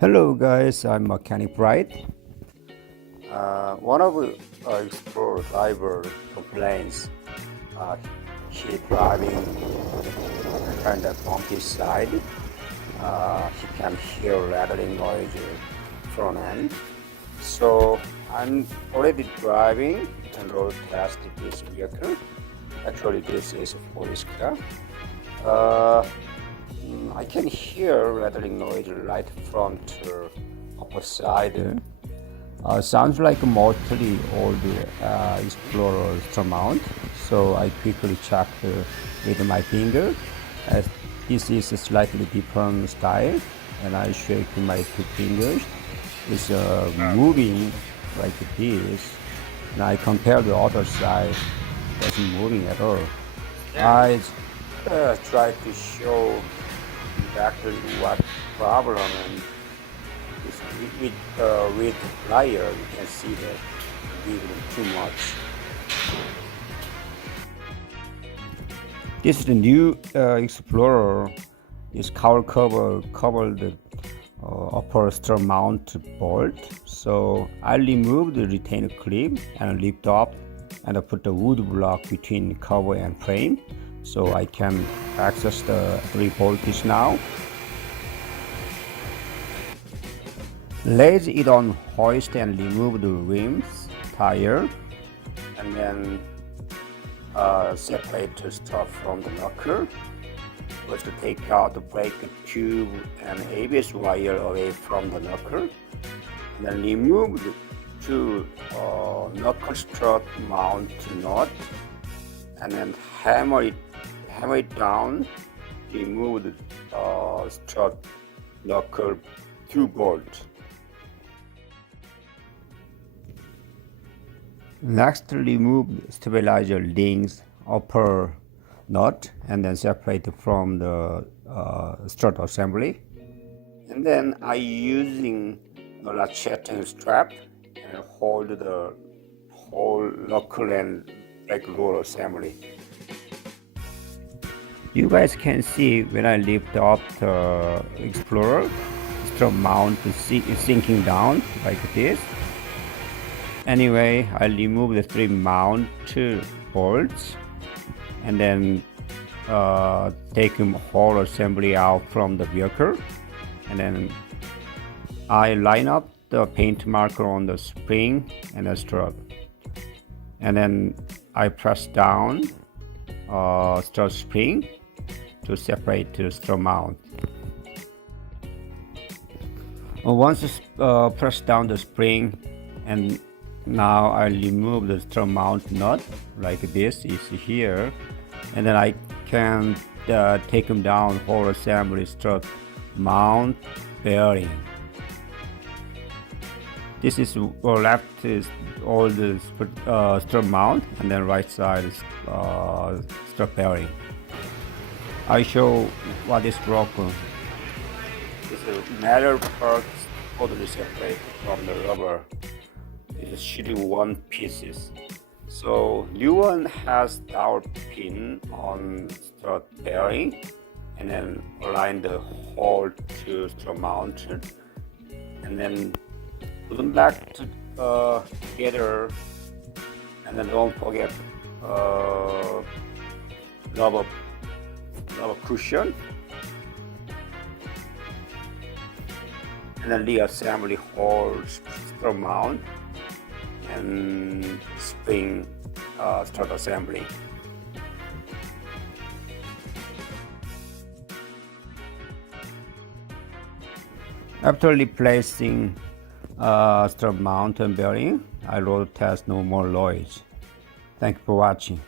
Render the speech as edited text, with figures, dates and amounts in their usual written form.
Hello guys, I'm Mechanic Bright. One of Explorer driver complains he driving on the bumpy side. He can hear rattling noise front end. So I'm already driving and road test this vehicle. Actually this is a police car. I can hear rattling noise right front upper side. Sounds like mostly old Explorer mount. So I quickly checked with my finger, as this is a slightly different style, and I shake my two fingers. It's moving like this. And I compare the other side, it's moving at all. I try to show exactly what problem, and with plier you can see that giving too much. This is the new Explorer. This cover the upper strut mount bolt. So I remove the retainer clip and lift up and I put the wood block between cover and frame, so I can access the 3 voltage now. Lays it on hoist and remove the rims, tire, and then separate the strut from the knuckle. First to take out the brake tube and ABS wire away from the knuckle. And then remove the 2 knuckle strut mount nut, and then hammer it down. Remove the strut knuckle 2 bolts. Next, remove stabilizer rings upper nut and then separate from the strut assembly. And then I using a ratchet strap and hold the whole knuckle and brake roll assembly. You guys can see when I lift up the Explorer, strut mount is sinking down like this. Anyway, I remove the 3 mount bolts and then take the whole assembly out from the vehicle, and then I line up the paint marker on the spring and the strut, and then I press down strut spring to separate the strut mount. Once press down the spring, and now I remove the strut mount nut like this is here, and then I can take them down whole assembly strut mount bearing. This is left is all the strut mount, and then right side is strut bearing. I show what is broken. This is metal parts totally separate from the rubber. It's shooting 1 pieces. So new one has dowel pin on strut bearing, and then align the hole to strut mount, and then put them back together, and then don't forget rubber cushion, and then reassembly whole strut mount and spring strut assembly. After replacing strut mount and bearing, I road test no more noise. Thank you for watching.